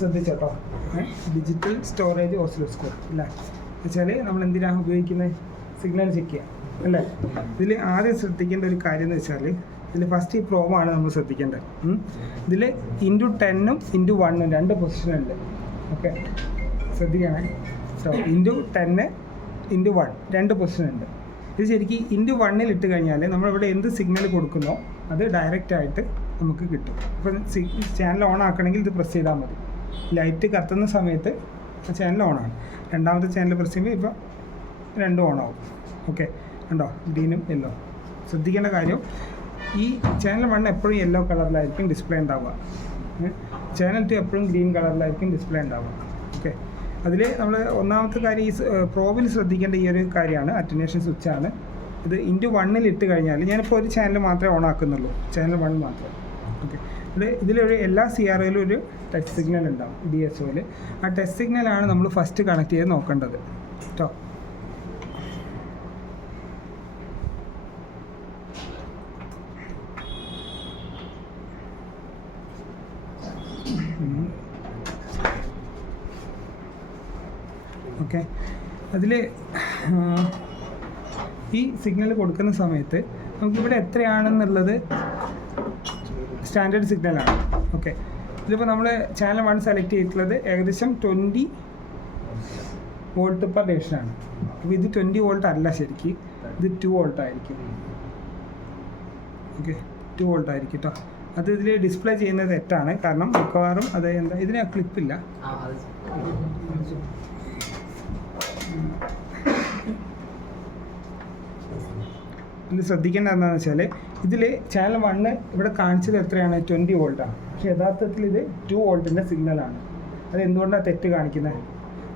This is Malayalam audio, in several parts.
ശ്രദ്ധിച്ചോട്ടോ. ഡിജിറ്റൽ സ്റ്റോറേജ് ഓസിലോസ്കോപ്പ് അല്ലേ വെച്ചാൽ നമ്മൾ എന്തിനാണ് ഉപയോഗിക്കുന്നത്? സിഗ്നൽ ചെക്ക് ചെയ്യാം അല്ലേ. ഇതിൽ ആദ്യം ശ്രദ്ധിക്കേണ്ട ഒരു കാര്യം എന്ന് വെച്ചാൽ ഇതിൽ ഫസ്റ്റ് ഈ പ്രോബാണ് നമ്മൾ ശ്രദ്ധിക്കേണ്ടത്. ഇതിൽ ×10 ×1 രണ്ട് പൊസിഷനുണ്ട്. ഓക്കെ, ശ്രദ്ധിക്കണേ. ×10 ×1 രണ്ട് പൊസിഷനുണ്ട്. ഇത് ശരിക്കും ×1 ഇട്ട് കഴിഞ്ഞാൽ നമ്മളിവിടെ എന്ത് സിഗ്നൽ കൊടുക്കുന്നോ അത് ഡയറക്റ്റായിട്ട് നമുക്ക് കിട്ടും. അപ്പം ചാനൽ ഓൺ ആക്കണമെങ്കിൽ ഇത് പ്രസ് ചെയ്താൽ മതി. ലൈറ്റ് കത്തുന്ന സമയത്ത് ചാനൽ ഓണാണ്. രണ്ടാമത്തെ ചാനൽ പ്രസ് ചെയ്യുമ്പോൾ ഇപ്പോൾ രണ്ടും ഓണാവും. ഓക്കെ, കണ്ടോ, ഗ്രീനും യെല്ലോ. ശ്രദ്ധിക്കേണ്ട കാര്യം, ഈ ചാനൽ 1 എപ്പോഴും യെല്ലോ കളറിലായിരിക്കും ഡിസ്പ്ലേ ഉണ്ടാവുക. ചാനൽ 2 എപ്പോഴും ഗ്രീൻ കളറിലായിരിക്കും ഡിസ്പ്ലേ ഉണ്ടാവുക. ഓക്കെ, അതിൽ നമ്മൾ ഒന്നാമത്തെ കാര്യം ഈ പ്രോബിൽ ശ്രദ്ധിക്കേണ്ട ഈ ഒരു കാര്യമാണ് അറ്റൻവേഷൻ സ്വിച്ചാണ്. ഇത് ×1 ഇട്ട് കഴിഞ്ഞാൽ ഞാനിപ്പോൾ ഒരു ചാനൽ മാത്രമേ ഓൺ ആക്കുന്നുള്ളൂ, ചാനൽ 1 മാത്രം. ഓക്കെ, ഇതിലൊരു എല്ലാ CRIയിലും ഒരു ടച്ച് സിഗ്നൽ ഉണ്ടാവും DSOയിൽ. ആ ടച്ച് സിഗ്നലാണ് നമ്മൾ ഫസ്റ്റ് കണക്ട് ചെയ്ത് നോക്കേണ്ടത് കേട്ടോ. ഓക്കെ, അതിൽ ഈ സിഗ്നൽ കൊടുക്കുന്ന സമയത്ത് നമുക്കിവിടെ എത്രയാണെന്നുള്ളത് സ്റ്റാൻഡേർഡ് സിഗ്നലാണ്. ഓക്കെ, ഇതിപ്പോൾ നമ്മൾ ചാനൽ 1 സെലക്ട് ചെയ്തിട്ടുള്ളത് ഏകദേശം 20 വോൾട്ട് പെർ ഡിവിഷനാണ്. അപ്പോൾ ഇത് 20 വോൾട്ട് അല്ല, ശരിക്കും ഇത് 2 വോൾട്ട് ആയിരിക്കും. ഓക്കെ, 2 വോൾട്ട് ആയിരിക്കും കേട്ടോ. അത് ഇതിൽ ഡിസ്പ്ലേ ചെയ്യുന്നത് തെറ്റാണ്, കാരണം മിക്കവാറും അത് എന്താ ഇതിന് ക്ലിപ്പില്ല. ഇത് ശ്രദ്ധിക്കേണ്ട എന്താണെന്ന് വെച്ചാൽ ഇതിൽ ചാനൽ 1 ഇവിടെ കാണിച്ചത് എത്രയാണ്? 20 വോൾട്ടാണ്. പക്ഷേ യഥാർത്ഥത്തിൽ ഇത് 2 വോൾട്ടിൻ്റെ സിഗ്നലാണ്. അത് എന്തുകൊണ്ടാണ് തെറ്റ് കാണിക്കുന്നത്?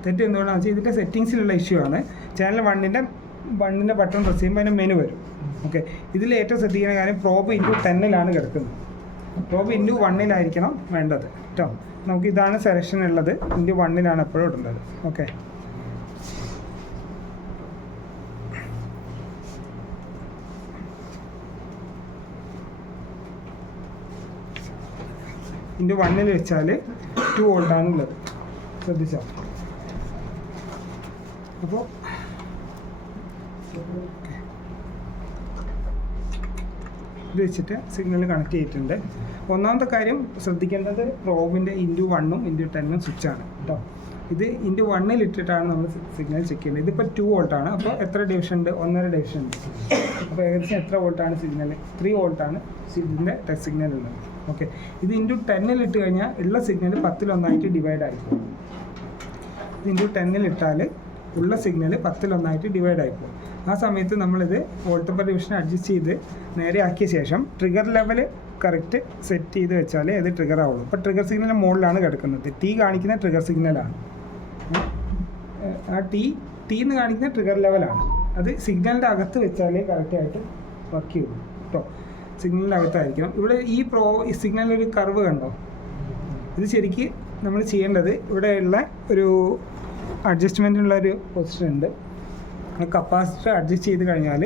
തെറ്റ് എന്തുകൊണ്ടാണെന്ന് വെച്ചാൽ ഇതിൻ്റെ സെറ്റിങ്സിലുള്ള ഇഷ്യൂ ആണ്. ചാനൽ 1ൻ്റെ ബട്ടൺ പ്രസ് ചെയ്യുമ്പോൾ അതിന് മെനു വരും. ഓക്കെ, ഇതിൽ ഏറ്റവും ശ്രദ്ധിക്കുന്ന കാര്യം പ്രോബ് ×10 കിടക്കുന്നത്. പ്രോബ് ×1 വേണ്ടത് കേട്ടോ. നമുക്ക് ഇതാണ് സെലക്ഷൻ ഉള്ളത്, ×1 എപ്പോഴും ഇടേണ്ടത്. ഓക്കെ, ×1 വെച്ചാൽ 2 വോൾട്ടാണുള്ളത്, ശ്രദ്ധിച്ചോ. അപ്പോൾ ഇത് വെച്ചിട്ട് സിഗ്നൽ കണക്ട് ചെയ്തിട്ടുണ്ട്. ഒന്നാമത്തെ കാര്യം ശ്രദ്ധിക്കേണ്ടത് പ്രോബിൻ്റെ ×1 ×10 സ്വിച്ചാണ് കേട്ടോ. ഇത് ×1 ഇട്ടിട്ടാണ് നമ്മൾ സിഗ്നൽ ചെക്ക് ചെയ്യുന്നത്. ഇതിപ്പോൾ 2 വോൾട്ടാണ്. അപ്പോൾ എത്ര ഡിവിഷൻ ഉണ്ട്? 1.5 ഡിവിഷൻ ഉണ്ട്. അപ്പോൾ ഏകദേശം എത്ര വോൾട്ടാണ് സിഗ്നൽ? 3 വോൾട്ടാണ് ഇതിൻ്റെ ടച്ച് സിഗ്നൽ ഉള്ളത്. ഓക്കെ, ഇത് ×10 ഇട്ട് കഴിഞ്ഞാൽ ഉള്ള സിഗ്നൽ 10-1 ഡിവൈഡ് ആയിപ്പോകും. ഇത് ×10 ഇട്ടാൽ ഉള്ള സിഗ്നൽ 10-1 ഡിവൈഡ് ആയിപ്പോകും. ആ സമയത്ത് നമ്മളിത് വോൾട്ട് പെർ ഡിവിഷൻ അഡ്ജസ്റ്റ് ചെയ്ത് നേരെ ആക്കിയ ശേഷം ട്രിഗർ ലെവൽ കറക്റ്റ് സെറ്റ് ചെയ്ത് വെച്ചാലേ അത് ട്രിഗർ ആവുള്ളൂ. ഇപ്പോൾ ട്രിഗർ സിഗ്നൽ മുകളിലാണ് കിടക്കുന്നത്. T കാണിക്കുന്ന ട്രിഗർ സിഗ്നലാണ്. ആ T എന്ന് കാണിക്കുന്ന ട്രിഗർ ലെവലാണ്. അത് സിഗ്നലിൻ്റെ അകത്ത് വെച്ചാലേ കറക്റ്റായിട്ട് വർക്ക് ചെയ്യുള്ളൂ കേട്ടോ. സിഗ്നലിൻ്റെ അകത്തായിരിക്കണം. ഇവിടെ ഈ സിഗ്നലൊരു കർവ് കണ്ടോ? ഇത് ശരിക്ക് നമ്മൾ ചെയ്യേണ്ടത് ഇവിടെയുള്ള ഒരു അഡ്ജസ്റ്റ്മെൻറ്റിനുള്ളൊരു പൊസിഷൻ ഉണ്ട്. കപ്പാസിറ്റർ അഡ്ജസ്റ്റ് ചെയ്ത് കഴിഞ്ഞാൽ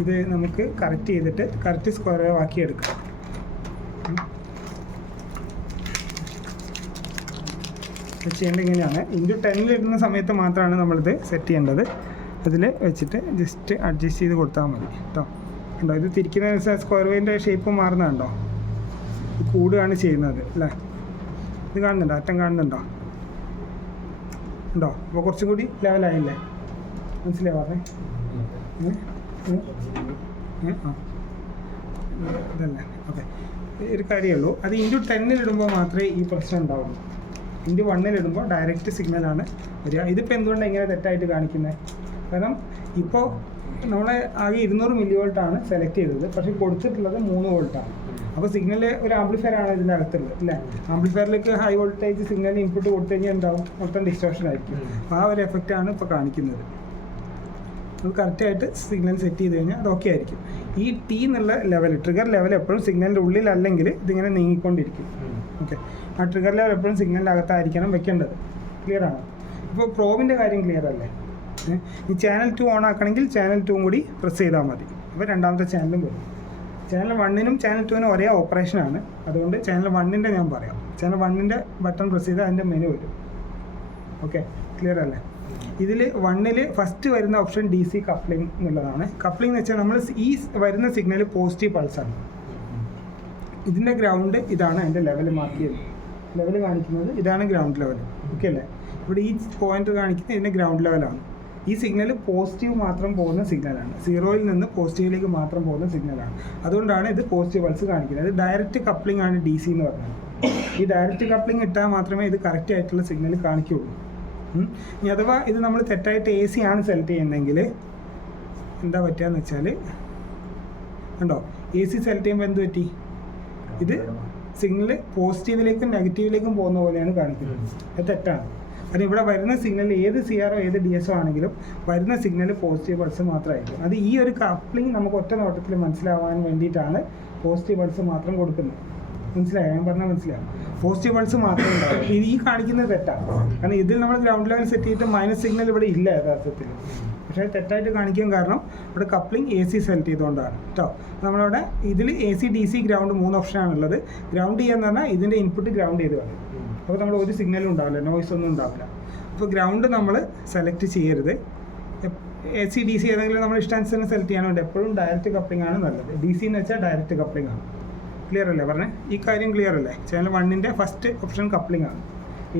ഇത് നമുക്ക് കറക്റ്റ് ചെയ്തിട്ട് കറക്റ്റ് സ്ക്വയർ വേവ് ആക്കി എടുക്കാം. ചെയ്യേണ്ടത് ഇങ്ങനെയാണ്. ×10 ഇടുന്ന സമയത്ത് മാത്രമാണ് നമ്മളിത് സെറ്റ് ചെയ്യേണ്ടത്. അതിൽ വെച്ചിട്ട് ജസ്റ്റ് അഡ്ജസ്റ്റ് ചെയ്ത് കൊടുത്താൽ മതി കേട്ടോ. ഉണ്ടോ, ഇത് തിരിക്കുന്ന സ്ക്വയർ വേവിൻ്റെ ഷേപ്പ് മാറുന്നുണ്ടോ? ഇത് കൂടുകയാണ് ചെയ്യുന്നത് അല്ലേ? ഇത് കാണുന്നുണ്ടോ? അറ്റം കാണുന്നുണ്ടോ? ഉണ്ടോ? അപ്പോൾ കുറച്ചും കൂടി ലെവലായില്ലേ? മനസ്സിലായി പറഞ്ഞേ? ഇതല്ലേ? ഓക്കെ, ഒരു കാര്യമേ ഉള്ളൂ. അത് ×10 ഇടുമ്പോൾ മാത്രമേ ഈ പ്രശ്നം ഉണ്ടാവുള്ളൂ. ×1 ഇടുമ്പോൾ ഡയറക്റ്റ് സിഗ്നലാണ് വരിക. ഇതിപ്പോൾ എന്തുകൊണ്ടാണ് ഇങ്ങനെ തെറ്റായിട്ട് കാണിക്കുന്നത്? കാരണം ഇപ്പോൾ നമ്മൾ ആകെ 200 മില്ലി വോൾട്ടാണ് സെലക്ട് ചെയ്തത്, പക്ഷേ കൊടുത്തിട്ടുള്ളത് 3 വോൾട്ടാണ്. അപ്പോൾ സിഗ്നൽ ഒരു ആംപ്ലിഫയർ ആണ് ഇതിൻ്റെ അകത്തുള്ളത് അല്ലേ? ആംപ്ലിഫയറിലേക്ക് ഹൈ വോൾട്ടേജ് സിഗ്നൽ ഇൻപുട്ട് കൊടുത്തു കഴിഞ്ഞാൽ ഉണ്ടാവും മൊത്തം ഡിസ്റ്റോർഷൻ ആയിരിക്കും. ആ ഒരു എഫക്റ്റാണ് ഇപ്പോൾ കാണിക്കുന്നത്. അത് കറക്റ്റായിട്ട് സിഗ്നൽ സെറ്റ് ചെയ്ത് കഴിഞ്ഞാൽ അത് ഓക്കെ ആയിരിക്കും. ഈ T എന്നുള്ള ലെവൽ, ട്രിഗർ ലെവൽ എപ്പോഴും സിഗ്നലിൻ്റെ ഉള്ളിലല്ലെങ്കിൽ ഇതിങ്ങനെ നീങ്ങിക്കൊണ്ടിരിക്കും. ഓക്കെ, ആ ട്രിഗർ ലെവൽ എപ്പോഴും സിഗ്നലിൻ്റെ അകത്തായിരിക്കണം വെക്കേണ്ടത്. ക്ലിയർ ആണ്? ഇപ്പോൾ പ്രോബിൻ്റെ കാര്യം ക്ലിയർ അല്ലേ? ഈ ചാനൽ 2 ഓൺ ആക്കണമെങ്കിൽ ചാനൽ 2 കൂടി പ്രസ് ചെയ്താൽ മതി. അപ്പോൾ രണ്ടാമത്തെ ചാനലും വരും. ചാനൽ 1നും ചാനൽ 2നും ഒരേ ഓപ്പറേഷനാണ്. അതുകൊണ്ട് ചാനൽ 1ൻ്റെ ഞാൻ പറയാം. ചാനൽ 1ൻ്റെ ബട്ടൺ പ്രസ് ചെയ്താൽ അതിൻ്റെ മെനു വരും. ഓക്കെ, ക്ലിയർ അല്ലേ? ഇതിൽ 1ൽ ഫസ്റ്റ് വരുന്ന ഓപ്ഷൻ DC കപ്ലിംഗ് എന്നുള്ളതാണ്. കപ്ലിംഗ് എന്ന് വെച്ചാൽ നമ്മൾ ഈ വരുന്ന സിഗ്നൽ പോസിറ്റീവ് പൾസാണ്. ഇതിൻ്റെ ഗ്രൗണ്ട് ഇതാണ്, അതിൻ്റെ ലെവൽ മാർക്ക് ചെയ്യുന്നത്. ലെവൽ കാണിക്കുന്നത് ഇതാണ് ഗ്രൗണ്ട് ലെവൽ. ഓക്കെ അല്ലേ? ഇവിടെ ഈ പോയിന്റ് കാണിക്കുന്നത് ഇതിൻ്റെ ഗ്രൗണ്ട് ലെവലാണ്. ഈ സിഗ്നൽ പോസിറ്റീവ് മാത്രം പോകുന്ന സിഗ്നലാണ്. 0ൽ നിന്ന് പോസിറ്റീവിലേക്ക് മാത്രം പോകുന്ന സിഗ്നലാണ്. അതുകൊണ്ടാണ് ഇത് പോസിറ്റീവ് പൾസ് കാണിക്കുന്നത്. ഇത് ഡയറക്റ്റ് കപ്ലിംഗ് ആണ് DC എന്ന് പറയുന്നത്. ഈ ഡയറക്റ്റ് കപ്ലിംഗ് ഇട്ടാൽ മാത്രമേ ഇത് കറക്റ്റ് ആയിട്ടുള്ള സിഗ്നൽ കാണിക്കുകയുള്ളൂ. ഇനി അഥവാ ഇത് നമ്മൾ തെറ്റായിട്ട് AC ആണ് സെലക്ട് ചെയ്യുന്നതെങ്കിൽ എന്താ പറ്റുകയെന്ന് വെച്ചാൽ, കണ്ടോ, AC സെലക്ട് ചെയ്യുമ്പോൾ എന്ത് പറ്റി? ഇത് സിഗ്നൽ പോസിറ്റീവിലേക്കും നെഗറ്റീവിലേക്കും പോകുന്ന പോലെയാണ് കാണിക്കുന്നത്. അത് തെറ്റാണ്. കാരണം ഇവിടെ വരുന്ന സിഗ്നൽ ഏത് CRO ഏത് DSO ആണെങ്കിലും വരുന്ന സിഗ്നൽ പോസിറ്റീവ് പൾസ് മാത്രമായിരിക്കും. അത് ഈ ഒരു കപ്ലിംഗ് നമുക്ക് ഒറ്റ നോട്ടത്തിൽ മനസ്സിലാവാൻ വേണ്ടിയിട്ടാണ് പോസിറ്റീവ് പൾസ് മാത്രം കൊടുക്കുന്നത്. മനസ്സിലായോ? ഞാൻ പറഞ്ഞാൽ മനസ്സിലാവും. പോസിറ്റീവ് പൾസ് മാത്രമേ ഉണ്ടാവും. ഈ കാണിക്കുന്നത് തെറ്റാണ്. കാരണം ഇതിൽ നമ്മൾ ഗ്രൗണ്ട് ലെവൽ സെറ്റ് ചെയ്തിട്ട് മൈനസ് സിഗ്നൽ ഇവിടെ ഇല്ല യഥാർത്ഥത്തിൽ. പക്ഷേ തെറ്റായിട്ട് കാണിക്കാൻ കാരണം ഇവിടെ കപ്ലിംഗ് AC സെലക്ട് ചെയ്തുകൊണ്ടാണ് കേട്ടോ. നമ്മളവിടെ ഇതിൽ AC DC ഗ്രൗണ്ട് 3 ഓപ്ഷനാണുള്ളത്. ഗ്രൗണ്ട് ചെയ്യാന്ന് പറഞ്ഞാൽ ഇതിൻ്റെ ഇൻപുട്ട് ഗ്രൗണ്ട് ചെയ്ത് കളയും. അപ്പോൾ നമ്മൾ ഒരു സിഗ്നലും ഉണ്ടാവില്ല, നോയ്സ് ഒന്നും ഉണ്ടാവില്ല. അപ്പോൾ ഗ്രൗണ്ട് നമ്മൾ സെലക്ട് ചെയ്യരുത്. AC DC ഏതെങ്കിലും നമ്മൾ ഇഷ്ടാനുസരണം സെലക്ട് ചെയ്യാനുണ്ട്. എപ്പോഴും ഡയറക്റ്റ് കപ്ലിംഗ് ആണ് നല്ലത്. DC എന്ന് വെച്ചാൽ ഡയറക്റ്റ് കപ്ലിംഗ് ആണ്. ക്ലിയർ അല്ലേ? പറഞ്ഞേ, ഈ കാര്യം ക്ലിയർ അല്ലേ? ചാനൽ 1ൻ്റെ ഫസ്റ്റ് ഓപ്ഷൻ കപ്ലിംഗ് ആണ്.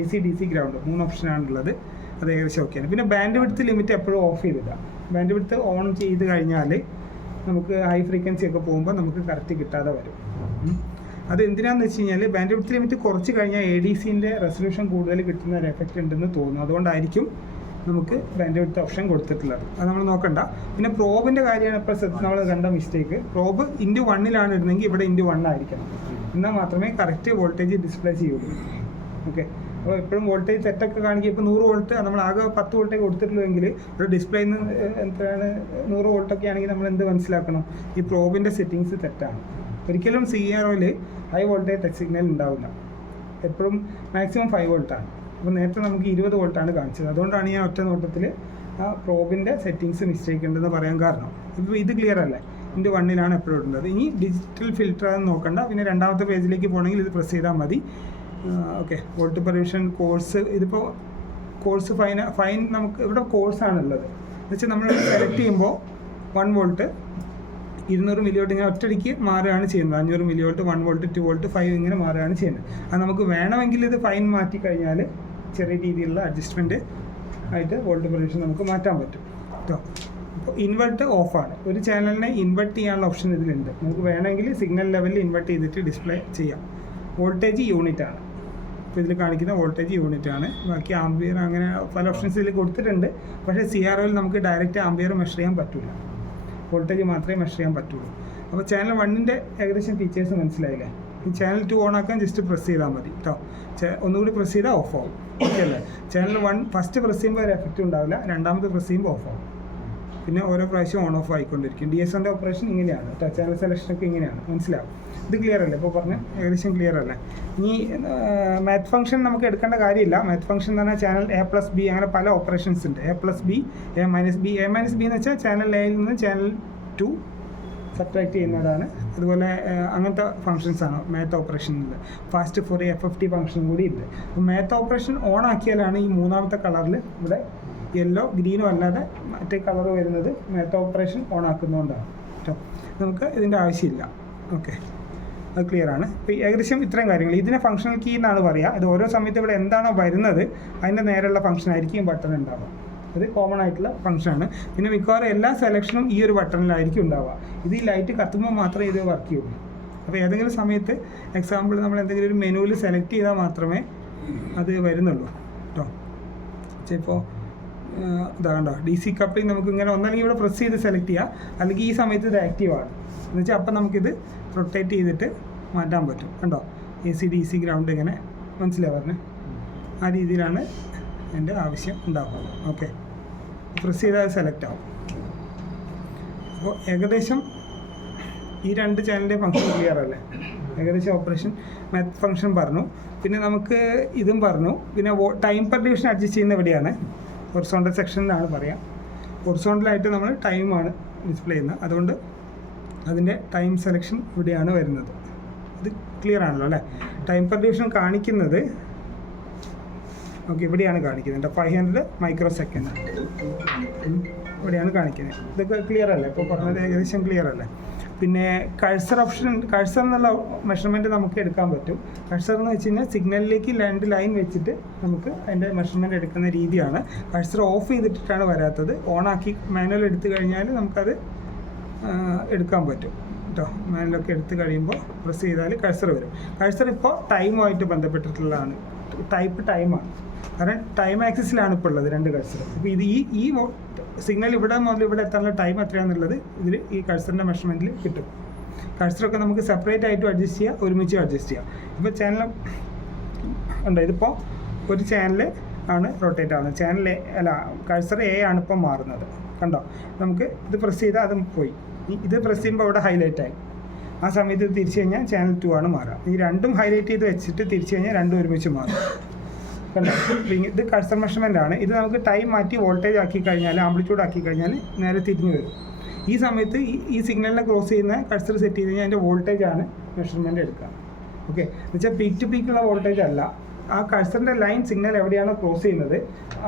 AC DC ground 3 ഓപ്ഷനാണുള്ളത്. അത് ഏകദേശം ഓക്കെയാണ്. പിന്നെ ബാൻഡ് വിഡ്ത്ത് ലിമിറ്റ് എപ്പോഴും ഓഫ് ചെയ്തില്ല. ബാൻഡ് വിഡ്ത്ത് ഓൺ ചെയ്ത് കഴിഞ്ഞാൽ നമുക്ക് ഹൈ ഫ്രീക്വൻസി ഒക്കെ പോകുമ്പോൾ നമുക്ക് കറക്റ്റ് കിട്ടാതെ വരും. അത് എന്തിനാണെന്ന് വെച്ച് കഴിഞ്ഞാൽ ബാൻഡ് വിഡ്ത്ത് ലിമിറ്റ് കുറച്ച് കഴിഞ്ഞാൽ ADCൻ്റെ റെസൊല്യൂഷൻ കൂടുതൽ കിട്ടുന്ന ഒരു എഫക്റ്റ് ഉണ്ടെന്ന് തോന്നുന്നു. അതുകൊണ്ടായിരിക്കും നമുക്ക് ബാൻഡ് വിഡ്ത്ത് ഓപ്ഷൻ കൊടുത്തിട്ടുള്ളത്. അത് നമ്മൾ നോക്കണ്ട. പിന്നെ പ്രോബിൻ്റെ കാര്യമാണ് ഇപ്പോൾ നമ്മൾ കണ്ട മിസ്റ്റേക്ക്. പ്രോബ് *1 ഇടുന്നെങ്കിൽ ഇവിടെ *1 ആയിരിക്കണം. എന്നാൽ മാത്രമേ കറക്റ്റ് വോൾട്ടേജ് ഡിസ്പ്ലേ ചെയ്യുള്ളൂ. ഓക്കെ, അപ്പോൾ എപ്പോഴും വോൾട്ടേജ് സെറ്റൊക്കെ കാണിക്കുക. ഇപ്പോൾ 100 വോൾട്ട് നമ്മൾ ആകെ 10 വോൾട്ടേ കൊടുത്തിട്ടുള്ളൂ എങ്കിൽ ഒരു ഡിസ്പ്ലേയിൽ നിന്ന് എത്രയാണ് 100 വോൾട്ടൊക്കെ ആണെങ്കിൽ നമ്മൾ എന്ത് മനസ്സിലാക്കണം? ഈ പ്രോബിൻ്റെ സെറ്റിങ്സ് തെറ്റാണ്. ഒരിക്കലും CROയിൽ ഹൈ വോൾട്ടേജ് ടച്ച് സിഗ്നൽ ഉണ്ടാവില്ല. എപ്പോഴും മാക്സിമം 5 വോൾട്ടാണ്. അപ്പോൾ നേരത്തെ നമുക്ക് 20 വോൾട്ടാണ് കാണിച്ചത്. അതുകൊണ്ടാണ് ഞാൻ ഒറ്റ നോട്ടത്തിൽ ആ പ്രോബിൻ്റെ സെറ്റിങ്സ് മിസ്റ്റേക്ക് ഉണ്ടെന്ന് പറയാൻ കാരണം. ഇപ്പോൾ ഇത് ക്ലിയർ അല്ലേ? *1 എപ്പോഴും ഇടുന്നത്. ഇനി ഡിജിറ്റൽ ഫിൽറ്റർ ആണെന്ന് നോക്കണ്ട. പിന്നെ രണ്ടാമത്തെ പേജിലേക്ക് പോകണമെങ്കിൽ ഇത് പ്രസ് ചെയ്താൽ മതി. Okay, volt per division course. ഇതിപ്പോൾ കോഴ്സ് ഫൈൻ നമുക്ക് ഇവിടെ കോഴ്സാണുള്ളത്. എന്ന് വെച്ചാൽ നമ്മൾ സെലക്ട് ചെയ്യുമ്പോൾ 1 വോൾട്ട് 200 മില്ലിവോൾട്ട് ഇങ്ങനെ ഒറ്റയടിക്ക് മാറുകയാണ് ചെയ്യുന്നത്. 500 മില്ലിവോൾട്ട് 1 വോൾട്ട് 2 വോൾട്ട് 5 ഇങ്ങനെ മാറുകയാണ് ചെയ്യുന്നത്. അത് നമുക്ക് വേണമെങ്കിൽ ഇത് ഫൈൻ മാറ്റി കഴിഞ്ഞാൽ ചെറിയ രീതിയിലുള്ള അഡ്ജസ്റ്റ്മെൻറ്റ് ആയിട്ട് വോൾട്ട് പെർ ഡിവിഷൻ നമുക്ക് മാറ്റാൻ പറ്റും കേട്ടോ. അപ്പോൾ ഇൻവെർട്ട് ഓഫാണ്. ഒരു ചാനലിനെ ഇൻവെർട്ട് ചെയ്യാനുള്ള ഓപ്ഷൻ ഇതിലുണ്ട്. നമുക്ക് വേണമെങ്കിൽ സിഗ്നൽ ലെവലിൽ ഇൻവെർട്ട് ചെയ്തിട്ട് ഡിസ്പ്ലേ ചെയ്യാം. വോൾട്ടേജ് യൂണിറ്റ് ആണ്. ഇപ്പോൾ ഇതിൽ കാണിക്കുന്ന വോൾട്ടേജ് യൂണിറ്റ് ആണ്. ബാക്കി ആംബിയർ അങ്ങനെ പല ഓപ്ഷൻസ് ഇതിൽ കൊടുത്തിട്ടുണ്ട്. പക്ഷേ CROയിൽ നമുക്ക് ഡയറക്റ്റ് ആംബിയർ മെഷർ ചെയ്യാൻ പറ്റില്ല. വോൾട്ടേജ് മാത്രമേ മെഷർ ചെയ്യാൻ പറ്റുള്ളൂ. അപ്പോൾ ചാനൽ 1ൻ്റെ ഏകദേശം ഫീച്ചേഴ്സ് മനസ്സിലായില്ലേ? ഈ ചാനൽ 2 ഓൺ ആക്കാൻ ജസ്റ്റ് പ്രസ് ചെയ്താൽ മതി കേട്ടോ. ഒന്നുകൂടി പ്രസ് ചെയ്താൽ ഓഫ് ആവും. ഓക്കെ അല്ലേ? ചാനൽ 1 ഫസ്റ്റ് പ്രസ് ചെയ്യുമ്പോൾ ഒരു എഫക്റ്റ് ഉണ്ടാവില്ല. രണ്ടാമത് പ്രസ് ചെയ്യുമ്പോൾ ഓഫ് ആവും. പിന്നെ ഓരോ പ്രാവശ്യം ഓൺ ഓഫ് ആയിക്കൊണ്ടിരിക്കും. DSOൻ്റെ ഓപ്പറേഷൻ ഇങ്ങനെയാണ് കേട്ടോ. ചാനൽ സെലക്ഷനൊക്കെ ഇങ്ങനെയാണ്. മനസ്സിലാവും? ഇത് ക്ലിയർ അല്ലേ? ഇപ്പോൾ പറഞ്ഞാൽ ഏകദേശം ക്ലിയർ അല്ലേ? ഇനി മാത്ത് ഫംഗ്ഷൻ നമുക്ക് എടുക്കേണ്ട കാര്യമില്ല. മാത്ത് ഫംഗ്ഷൻ എന്ന് പറഞ്ഞാൽ ചാനൽ A+B അങ്ങനെ പല ഓപ്പറേഷൻസ് ഉണ്ട്. A+B A-B എന്ന് വെച്ചാൽ ചാനൽ Aയിൽ നിന്ന് ചാനൽ 2 സബ്ട്രാക്ട് ചെയ്യുന്നതാണ്. അതുപോലെ അങ്ങനത്തെ ഫംഗ്ഷൻസാണ് മാത്ത് ഓപ്പറേഷനിൽ. ഫാസ്റ്റ് ഫോർ FFT ഫംഗ്ഷൻ കൂടി ഉണ്ട്. അപ്പോൾ മാത്ത് ഓപ്പറേഷൻ ഓൺ ആക്കിയാലാണ് ഈ മൂന്നാമത്തെ കളറിൽ ഇവിടെ യെല്ലോ ഗ്രീനും അല്ലാതെ മറ്റേ കളർ വരുന്നത് മാത്ത് ഓപ്പറേഷൻ ഓൺ ആക്കുന്നതുകൊണ്ടാണ് കേട്ടോ. നമുക്ക് ഇതിൻ്റെ ആവശ്യമില്ല. ഓക്കെ, അത് ക്ലിയർ ആണ്. ഇപ്പോൾ ഏകദേശം ഇത്രയും കാര്യങ്ങൾ. ഇതിനെ ഫംഗ്ഷണൽ കീ എന്നാണ് പറയുക. ഇത് ഓരോ സമയത്ത് ഇവിടെ എന്താണോ വരുന്നത് അതിൻ്റെ നേരെയുള്ള ഫംഗ്ഷൻ ആയിരിക്കും ബട്ടൺ ഉണ്ടാവുക. അത് കോമൺ ആയിട്ടുള്ള ഫംഗ്ഷനാണ്. പിന്നെ മിക്കവാറും എല്ലാ സെലക്ഷനും ഈ ഒരു ബട്ടണിലായിരിക്കും ഉണ്ടാവുക. ഇത് ഈ ലൈറ്റ് കത്തുമ്പോൾ മാത്രമേ ഇത് വർക്ക് ചെയ്യുള്ളൂ. അപ്പോൾ ഏതെങ്കിലും സമയത്ത് എക്സാമ്പിൾ നമ്മൾ എന്തെങ്കിലും ഒരു മെനുവിൽ സെലക്ട് ചെയ്താൽ മാത്രമേ അത് വരുന്നുള്ളൂ കേട്ടോ. ഇപ്പോൾ ഇതാകണ്ടോ DC കപ്ലിംഗ് നമുക്ക് ഇങ്ങനെ ഒന്നല്ലെങ്കിൽ ഇവിടെ പ്രസ് ചെയ്ത് സെലക്ട് ചെയ്യുക, അല്ലെങ്കിൽ ഈ സമയത്ത് ഇത് ആക്റ്റീവാണ് എന്ന് വെച്ചാൽ അപ്പം നമുക്കിത് റൊട്ടേറ്റ് ചെയ്തിട്ട് മാറ്റാൻ പറ്റും. കണ്ടോ? AC DC ഗ്രൗണ്ട് ഇങ്ങനെ മനസ്സിലാവും പറഞ്ഞേ. ആ രീതിയിലാണ് എൻ്റെ ആവശ്യം ഉണ്ടാവുക. ഓക്കെ, പ്രസ് ചെയ്താൽ അത് സെലക്ട് ആവും. അപ്പോൾ ഏകദേശം ഈ 2 ചാനലിൻ്റെ ഫംഗ്ഷൻ ക്ലിയർ അല്ലേ? ഏകദേശം ഓപ്പറേഷൻ മാത്ത് ഫംഗ്ഷൻ പറഞ്ഞു. പിന്നെ നമുക്ക് ഇതും പറഞ്ഞു. പിന്നെ ടൈം പെർ ഡിവിഷൻ അഡ്ജസ്റ്റ് ചെയ്യുന്ന എവിടെയാണ്? ഹൊറിസോണ്ടൽ സെക്ഷനിലാണ് പറയാം. ഹൊറിസോണ്ടലായിട്ട് നമ്മൾ ടൈമാണ് ഡിസ്പ്ലേ ചെയ്യുന്നത്. അതുകൊണ്ട് അതിൻ്റെ ടൈം സെലക്ഷൻ ഇവിടെയാണ് വരുന്നത്. ഇത് ക്ലിയർ ആണല്ലോ അല്ലേ? ടൈം പെർ ഡിവിഷൻ കാണിക്കുന്നത് ഓക്കെ ഇവിടെയാണ് കാണിക്കുന്നത് 500 മൈക്രോ സെക്കൻഡ് ഇവിടെയാണ് കാണിക്കുന്നത്. ഇതൊക്കെ ക്ലിയർ അല്ലേ? ഇപ്പോൾ പറഞ്ഞത് ഏകദേശം ക്ലിയർ അല്ലേ? പിന്നെ കഴ്സർ ഓപ്ഷൻ, കഴ്സർ എന്നുള്ള മെഷർമെൻറ്റ് നമുക്ക് എടുക്കാൻ പറ്റും. കഴ്സർ എന്ന് വെച്ച് കഴിഞ്ഞാൽ സിഗ്നലിലേക്ക് 2 ലൈൻ വെച്ചിട്ട് നമുക്ക് അതിൻ്റെ മെഷർമെൻറ്റ് എടുക്കുന്ന രീതിയാണ്. കഴ്സർ ഓഫ് ചെയ്തിട്ടാണ് വരാത്തത്. ഓണാക്കി മാനുവൽ എടുത്തു കഴിഞ്ഞാൽ നമുക്കത് എടുക്കാൻ പറ്റും കേട്ടോ. മാനുവലൊക്കെ എടുത്ത് കഴിയുമ്പോൾ പ്രസ് ചെയ്താൽ കഴ്സർ വരും. കഴ്സർ ഇപ്പോൾ ടൈമുമായിട്ട് ബന്ധപ്പെട്ടിട്ടുള്ളതാണ്. ടൈമാണ്. കാരണം ടൈം ആക്സിസിലാണ് ഇപ്പോൾ ഉള്ളത് 2 കഴ്സർ. അപ്പോൾ ഇത് ഈ സിഗ്നൽ ഇവിടെ മുതൽ ഇവിടെ എത്താനുള്ള ടൈം എത്രയാണെന്നുള്ളത് ഇതിൽ ഈ കഴ്സറിൻ്റെ മെഷർമെൻറ്റിൽ കിട്ടും. കഴ്സറൊക്കെ നമുക്ക് സെപ്പറേറ്റ് ആയിട്ടും അഡ്ജസ്റ്റ് ചെയ്യാം, ഒരുമിച്ച് അഡ്ജസ്റ്റ് ചെയ്യാം. ഇപ്പോൾ ചാനൽ ഉണ്ട്, ഇതിപ്പോൾ ഒരു ചാനൽ ആണ് റൊട്ടേറ്റ് ആവുന്നത്. ചാനൽ കഴ്സർ എ ആണ് ഇപ്പോൾ മാറുന്നത്. കണ്ടോ? നമുക്ക് ഇത് പ്രസ് ചെയ്താൽ അതും പോയി. ഇത് പ്രസ് ചെയ്യുമ്പോൾ ഇവിടെ ഹൈലൈറ്റ് ആയി. ആ സമയത്ത് തിരിച്ചു കഴിഞ്ഞാൽ ചാനൽ 2 ആണ് മാറുക. ഈ രണ്ടും ഹൈലൈറ്റ് ചെയ്ത് വെച്ചിട്ട് തിരിച്ചു കഴിഞ്ഞാൽ രണ്ടും ഒരുമിച്ച് മാറും. കണ്ടോ? ഇത് കഴ്സർ മെഷർമെൻ്റ് ആണ്. ഇത് നമുക്ക് ടൈം മാറ്റി വോൾട്ടേജ് ആക്കി കഴിഞ്ഞാൽ, ആംപ്ലിറ്റ്യൂഡ് ആക്കി കഴിഞ്ഞാൽ നേരെ തിരിഞ്ഞു വരും. ഈ സമയത്ത് ഈ സിഗ്നലിനെ ക്രോസ് ചെയ്യുന്ന കഴ്സർ സെറ്റ് ചെയ്ത് കഴിഞ്ഞാൽ അതിൻ്റെ വോൾട്ടേജ് ആണ് മെഷർമെൻറ്റ് എടുക്കുക. ഓക്കെ, എന്നുവെച്ചാൽ പീക്ക് ടു പീക്കുള്ള വോൾട്ടേജ് അല്ല, ആ കഴ്സറിൻ്റെ ലൈൻ സിഗ്നൽ എവിടെയാണോ ക്രോസ് ചെയ്യുന്നത്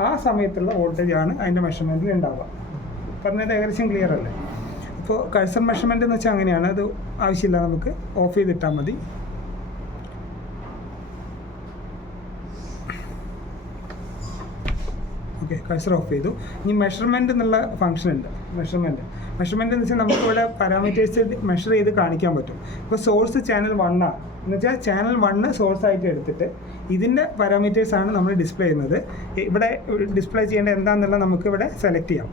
ആ സമയത്തുള്ള വോൾട്ടേജ് ആണ് അതിൻ്റെ മെഷർമെൻറ്റിൽ ഉണ്ടാവുക. പറഞ്ഞത് ഏകദേശം ക്ലിയർ അല്ലേ? അപ്പോൾ കഴ്സർ മെഷർമെൻറ്റ് എന്ന് വെച്ചാൽ അങ്ങനെയാണ്. അത് ആവശ്യമില്ല, നമുക്ക് ഓഫ് ചെയ്തിട്ടാൽ മതി. ഓക്കെ, കഴ്സർ ഓഫ് ചെയ്തു. ഇനി മെഷർമെൻറ്റ് എന്നുള്ള ഫംഗ്ഷൻ ഉണ്ട്. മെഷർമെൻറ്റ് എന്ന് വെച്ചാൽ നമുക്കിവിടെ പാരാമീറ്റേഴ്സ് മെഷർ ചെയ്ത് കാണിക്കാൻ പറ്റും. ഇപ്പോൾ സോഴ്സ് ചാനൽ 1 ആണ് എന്ന് വെച്ചാൽ ചാനൽ 1 സോഴ്സ് ആയിട്ട് എടുത്തിട്ട് ഇതിൻ്റെ പാരാമീറ്റേഴ്സാണ് നമ്മൾ ഡിസ്പ്ലേ ചെയ്യുന്നത്. ഇവിടെ ഡിസ്പ്ലേ ചെയ്യേണ്ടത് എന്താണെന്നുള്ളത് നമുക്ക് ഇവിടെ സെലക്ട് ചെയ്യാം.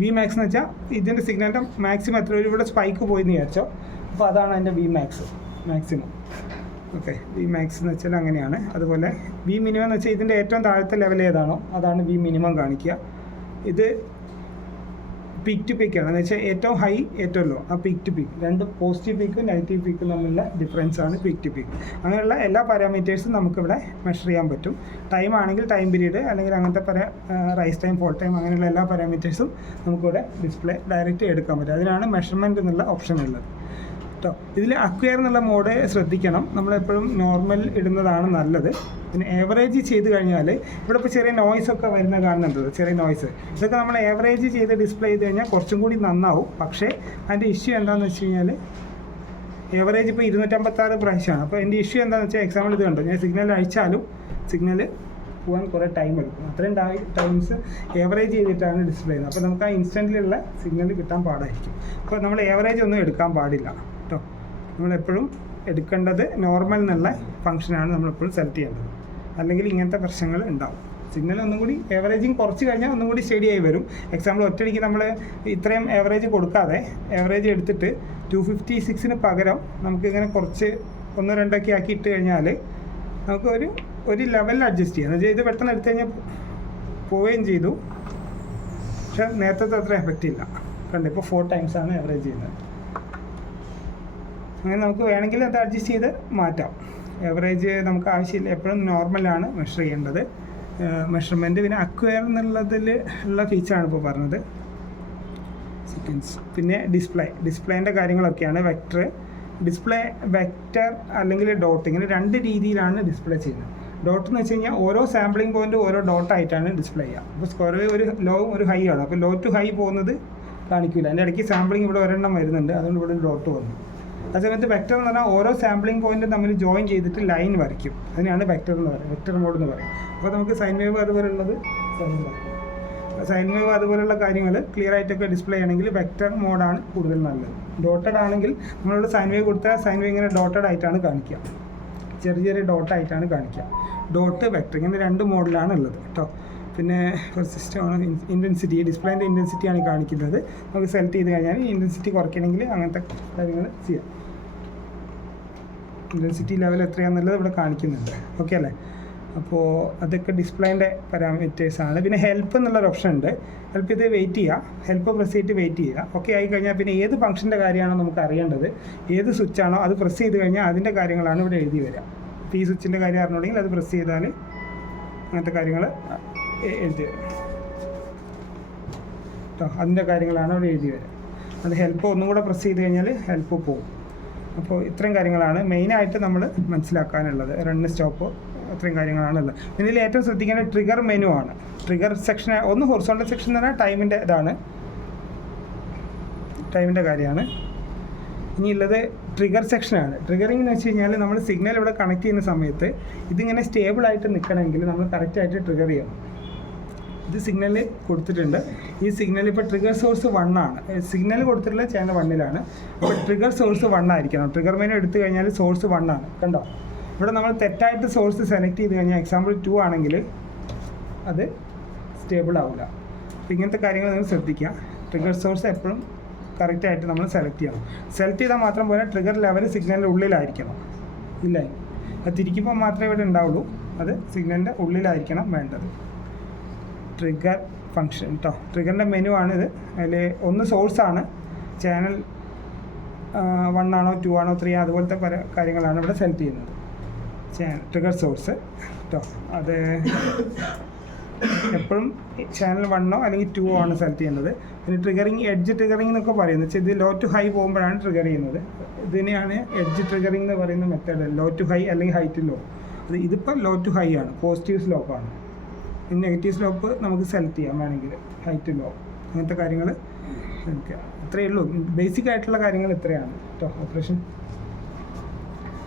വി മാക്സ് എന്ന് വെച്ചാൽ ഇതിൻ്റെ സിഗ്നലിൻ്റെ മാക്സിമം എത്ര വരും. ഇവിടെ സ്പൈക്ക് പോയി എന്ന് വിചാരിച്ചോ, അപ്പോൾ അതാണ് അതിൻ്റെ V maximum. Okay, V max എന്ന് വെച്ചാൽ അങ്ങനെയാണ്. അതുപോലെ വി മിനിമം എന്ന് വെച്ചാൽ ഇതിൻ്റെ ഏറ്റവും താഴത്തെ ലെവൽ ഏതാണോ അതാണ് വി മിനിമം കാണിക്കുക. ഇത് പീക്ക് ടു പീക്കാണ് എന്ന് വെച്ചാൽ ഏറ്റവും ഹൈ ഏറ്റവും ലോ, ആ പീക്ക് ടു പീക്ക്. രണ്ട് പോസിറ്റീവ് പീക്കും നെഗറ്റീവ് പീക്കും തമ്മിലുള്ള ഡിഫറൻസ് ആണ് പീക്ക് ടു പീക്ക്. അങ്ങനെയുള്ള എല്ലാ പാരാമീറ്റേഴ്സും നമുക്കിവിടെ മെഷർ ചെയ്യാൻ പറ്റും. ടൈം ആണെങ്കിൽ ടൈം പീരീഡ്, അല്ലെങ്കിൽ അങ്ങനത്തെ റൈസ് ടൈം, ഫോൾ ടൈം, അങ്ങനെയുള്ള എല്ലാ പാരാമീറ്റേഴ്സും നമുക്കിവിടെ ഡിസ്പ്ലേ ഡയറക്റ്റ് എടുക്കാൻ പറ്റും. അതിനാണ് മെഷർമെൻറ്റ് എന്നുള്ള ഓപ്ഷൻ ഉള്ളത് കേട്ടോ. ഇതിൽ അക്വയർ എന്നുള്ള മോഡ് ശ്രദ്ധിക്കണം. നമ്മളെപ്പോഴും നോർമൽ ഇടുന്നതാണ് നല്ലത്. പിന്നെ ഏവറേജ് ചെയ്ത് കഴിഞ്ഞാൽ ഇവിടെ ഇപ്പോൾ ചെറിയ നോയ്സൊക്കെ വരുന്ന കാണുന്നുണ്ട്, ചെറിയ നോയ്സ്. ഇതൊക്കെ നമ്മൾ ഏവറേജ് ചെയ്ത് ഡിസ്പ്ലേ ചെയ്ത് കഴിഞ്ഞാൽ കുറച്ചും കൂടി നന്നാവും. പക്ഷേ അതിൻ്റെ ഇഷ്യൂ എന്താണെന്ന് വെച്ച് കഴിഞ്ഞാൽ ഏവറേജ് ഇപ്പോൾ 256 പ്രാവശ്യമാണ്. അപ്പോൾ എൻ്റെ ഇഷ്യൂ എന്താണെന്ന് വെച്ചാൽ എക്സാമ്പിൾ ഇത് കണ്ടോ, ഞാൻ സിഗ്നൽ അയച്ചാലും സിഗ്നൽ പോകാൻ കുറേ ടൈം എടുക്കും. അത്രയും ടൈംസ് ഏവറേജ് ചെയ്തിട്ടാണ് ഡിസ്പ്ലേ ചെയ്യുന്നത്. അപ്പോൾ നമുക്ക് ആ ഇൻസ്റ്റൻറ്റിലുള്ള സിഗ്നൽ കിട്ടാൻ പാടായിരിക്കും. അപ്പോൾ നമ്മൾ ഏവറേജ് ഒന്നും എടുക്കാൻ പാടില്ല കേട്ടോ. നമ്മളെപ്പോഴും എടുക്കേണ്ടത് നോർമൽ എന്നുള്ള ഫംഗ്ഷനാണ് നമ്മളെപ്പോഴും സെലക്ട് ചെയ്യേണ്ടത്. അല്ലെങ്കിൽ ഇങ്ങനത്തെ പ്രശ്നങ്ങൾ ഉണ്ടാവും. സിഗ്നൽ ഒന്നും കൂടി ഏവറേജിങ് കുറച്ച് കഴിഞ്ഞാൽ ഒന്നും കൂടി സ്റ്റഡി ആയി വരും. എക്സാമ്പിൾ ഒറ്റയടിക്ക് നമ്മൾ ഇത്രയും ഏവറേജ് കൊടുക്കാതെ ഏവറേജ് എടുത്തിട്ട് 256 പകരം നമുക്കിങ്ങനെ കുറച്ച് 1-2 ആക്കി ഇട്ട് കഴിഞ്ഞാൽ നമുക്ക് ഒരു ലെവലിൽ അഡ്ജസ്റ്റ് ചെയ്യാം. എന്നുവെച്ചാൽ ഇത് പെട്ടെന്ന് എടുത്തു കഴിഞ്ഞാൽ പോവുകയും ചെയ്തു, പക്ഷെ നേരത്തെ അത്ര എഫക്റ്റ് ഇല്ല. കണ്ടു, ഇപ്പോൾ 4 times ആണ് ഏവറേജ് ചെയ്യുന്നത്. അങ്ങനെ നമുക്ക് വേണമെങ്കിൽ അത് അഡ്ജസ്റ്റ് ചെയ്ത് മാറ്റാം. ഏവറേജ് നമുക്ക് ആവശ്യമില്ല, എപ്പോഴും നോർമലാണ് മെഷർ ചെയ്യേണ്ടത്. മെഷർമെൻറ്റ് പിന്നെ അക്വയർ എന്നുള്ളതിൽ ഉള്ള ഫീച്ചറാണ് ഇപ്പോൾ പറഞ്ഞത്. സെക്കൻഡ്സ്. പിന്നെ ഡിസ്പ്ലേൻ്റെ കാര്യങ്ങളൊക്കെയാണ്. ഡിസ്പ്ലേ വെക്റ്റർ അല്ലെങ്കിൽ ഡോട്ട്, ഇങ്ങനെ 2 രീതിയിലാണ് ഡിസ്പ്ലേ ചെയ്യുന്നത്. ഡോട്ട് എന്ന് വെച്ച് കഴിഞ്ഞാൽ ഓരോ സാമ്പിളിംഗ് പോയിൻറ്റ് ഓരോ ഡോട്ടായിട്ടാണ് ഡിസ്പ്ലേ ചെയ്യുക. അപ്പോൾ സ്ക്വയർ ഒരു ലോവും ഒരു ഹൈ ആണ്. അപ്പോൾ ലോ ടു ഹൈ പോകുന്നത് കാണിക്കില്ല. അതിൻ്റെ ഇടയ്ക്ക് സാമ്പിളിംഗ് ഇവിടെ ഒരെണ്ണം വരുന്നുണ്ട്, അതുകൊണ്ട് ഇവിടെ ഒരു ഡോട്ട് വന്നു. അതേസമയത്ത് വെക്റ്റർ എന്ന് പറഞ്ഞാൽ ഓരോ സാമ്പിളിംഗ് പോയിൻറ്റും തമ്മിൽ ജോയിൻ ചെയ്തിട്ട് ലൈൻ വരയ്ക്കും. അതിനാണ് വെക്റ്റർ എന്ന് പറയുന്നത്, വെക്റ്റർ മോഡ് എന്ന് പറയും. അപ്പോൾ നമുക്ക് സൈൻ വേവ് അതുപോലുള്ളത് അതുപോലുള്ള കാര്യങ്ങൾ ക്ലിയർ ആയിട്ടൊക്കെ ഡിസ്പ്ലേ ചെയ്യണമെങ്കിൽ വെക്റ്റർ മോഡാണ് കൂടുതൽ നല്ലത്. ഡോട്ടഡ് ആണെങ്കിൽ നമ്മളോട് സൈൻ വേവ് കൊടുത്താൽ സൈൻ വേവ് ഇങ്ങനെ ഡോട്ടഡ് ആയിട്ടാണ് കാണിക്കുക, ചെറിയ ഡോട്ടായിട്ടാണ് കാണിക്കുക. ഡോട്ട് വെക്റ്റർ ഇങ്ങനെ 2 മോഡിലാണ് ഉള്ളത് കേട്ടോ. പിന്നെ സിസ്റ്റമാണ് ഇൻറ്റൻസിറ്റി, ഡിസ്പ്ലേൻ്റെ ഇൻറ്റൻസിറ്റിയാണ് കാണിക്കുന്നത്. നമുക്ക് സെലക്ട് ചെയ്ത് കഴിഞ്ഞാൽ ഇൻറ്റൻസിറ്റി കുറയ്ക്കണമെങ്കിൽ അങ്ങനത്തെ കാര്യങ്ങൾ ചെയ്യാം. ഇൻറ്റൻസിറ്റി ലെവൽ എത്രയാണെന്നുള്ളത് ഇവിടെ കാണിക്കുന്നുണ്ട്. ഓക്കെ അല്ലേ? അപ്പോൾ അതൊക്കെ ഡിസ്പ്ലേൻ്റെ പാരാമീറ്റേഴ്സാണ്. പിന്നെ ഹെൽപ്പ് എന്നുള്ളൊരു ഓപ്ഷൻ ഉണ്ട്. ഹെൽപ്പ് ചെയ്ത് വെയിറ്റ് ചെയ്യുക, ഹെൽപ്പ് പ്രസ് ചെയ്തിട്ട് വെയിറ്റ് ചെയ്യുക. ഓക്കെ ആയി കഴിഞ്ഞാൽ പിന്നെ ഏത് ഫംഗ്ഷൻ്റെ കാര്യമാണോ നമുക്ക് അറിയേണ്ടത്, ഏത് സ്വിച്ചാണോ അത് പ്രസ് ചെയ്ത് കഴിഞ്ഞാൽ അതിൻ്റെ കാര്യങ്ങളാണ് ഇവിടെ എഴുതി വരിക. അപ്പോൾ ഈ സ്വിച്ചിൻ്റെ കാര്യം അറിഞ്ഞുണ്ടെങ്കിൽ അത് പ്രസ് ചെയ്താൽ അങ്ങനത്തെ കാര്യങ്ങൾ എഴുതി വരും കേട്ടോ. അതിൻ്റെ കാര്യങ്ങളാണ് അവിടെ എഴുതി വരിക. അത് ഹെൽപ്പ് ഒന്നും കൂടെ പ്രസ് ചെയ്ത് കഴിഞ്ഞാൽ ഹെൽപ്പ് പോകും. അപ്പോൾ ഇത്രയും കാര്യങ്ങളാണ് മെയിനായിട്ട് നമ്മൾ മനസ്സിലാക്കാനുള്ളത്. റണ്ണ് സ്റ്റോപ്പ് അത്രയും കാര്യങ്ങളാണുള്ളത്. പിന്നെ ഇതിൽ ഏറ്റവും ശ്രദ്ധിക്കേണ്ട ട്രിഗർ മെനു ആണ്. ട്രിഗർ സെക്ഷൻ ഒന്ന് ഹൊറിസോണ്ടൽ സെക്ഷൻ എന്ന് പറഞ്ഞാൽ ടൈമിൻ്റെ ഇതാണ്, ടൈമിൻ്റെ കാര്യമാണ്. ഇനിയുള്ളത് ട്രിഗർ സെക്ഷനാണ്. ട്രിഗറിംഗ് എന്ന് വെച്ച് കഴിഞ്ഞാൽ നമ്മൾ സിഗ്നൽ ഇവിടെ കണക്ട് ചെയ്യുന്ന സമയത്ത് ഇതിങ്ങനെ സ്റ്റേബിളായിട്ട് നിൽക്കണമെങ്കിൽ നമ്മൾ കറക്റ്റായിട്ട് ട്രിഗർ ചെയ്യണം. ഇത് സിഗ്നൽ കൊടുത്തിട്ടുണ്ട്. ഈ സിഗ്നൽ ഇപ്പോൾ ട്രിഗർ സോഴ്സ് 1 ആണ്. സിഗ്നൽ കൊടുത്തിട്ടുള്ള ചാനൽ 1-ലാണ്. അപ്പോൾ ട്രിഗർ സോഴ്സ് 1 ആയിരിക്കണം. ട്രിഗർ മെനു എടുത്തു കഴിഞ്ഞാൽ സോഴ്സ് 1 ആണ്. കണ്ടോ, ഇവിടെ നമ്മൾ തെറ്റായിട്ട് സോഴ്സ് സെലക്ട് ചെയ്ത് കഴിഞ്ഞാൽ എക്സാമ്പിൾ 2 ആണെങ്കിൽ അത് സ്റ്റേബിൾ ആവില്ല. അപ്പോൾ ഇങ്ങനത്തെ കാര്യങ്ങൾ നിങ്ങൾ ശ്രദ്ധിക്കുക. ട്രിഗർ സോഴ്സ് എപ്പോഴും കറക്റ്റായിട്ട് നമ്മൾ സെലക്ട് ചെയ്യണം. സെലക്ട് ചെയ്താൽ മാത്രം പോലെ ട്രിഗർ ലെവൽ സിഗ്നലിൻ്റെ ഉള്ളിലായിരിക്കണം. ഇല്ല, അത് തിരിക്കുമ്പോൾ മാത്രമേ ഇവിടെ ഉണ്ടാവുള്ളൂ. അത് സിഗ്നലിൻ്റെ ഉള്ളിലായിരിക്കണം വേണ്ടത്. ട്രിഗർ ഫങ്ഷൻ കേട്ടോ. ട്രിഗറിൻ്റെ മെനു ആണിത്. അതിൽ ഒന്ന് സോഴ്സാണ്, ചാനൽ 1 ആണോ 2 ആണോ 3 അതുപോലത്തെ പല കാര്യങ്ങളാണ് ഇവിടെ സെലക്ട് ചെയ്യുന്നത്. ട്രിഗർ സോഴ്സ് കേട്ടോ. അത് എപ്പോഴും ചാനൽ 1 അല്ലെങ്കിൽ 2 ആണ് സെലക്ട് ചെയ്യുന്നത്. പിന്നെ ട്രിഗറിങ്, എഡ്ജ് ട്രിഗറിങ് എന്നൊക്കെ പറയുന്നത് വെച്ചാൽ ഇത് ലോ ടു ഹൈ പോകുമ്പോഴാണ് ട്രിഗർ ചെയ്യുന്നത്. ഇതിനെയാണ് എഡ്ജ് ട്രിഗറിങ് എന്ന് പറയുന്ന മെത്തേഡ്. ലോ ടു ഹൈ അല്ലെങ്കിൽ ഹൈ ടു ലോ. ഇതിപ്പോൾ ലോ ടു ഹൈ ആണ്, പോസിറ്റീവ് സ്ലോപ്പാണ്. പിന്നെ നെഗറ്റീവ് സ്ലോപ്പ് നമുക്ക് സെലക്ട് ചെയ്യാം വേണമെങ്കിൽ, ഹൈ ടു ലോ, അങ്ങനത്തെ കാര്യങ്ങൾ. ഇത്രയേ ഉള്ളൂ. ബേസിക് ആയിട്ടുള്ള കാര്യങ്ങൾ ഇത്രയാണ് കേട്ടോ. ഓപ്പറേഷൻ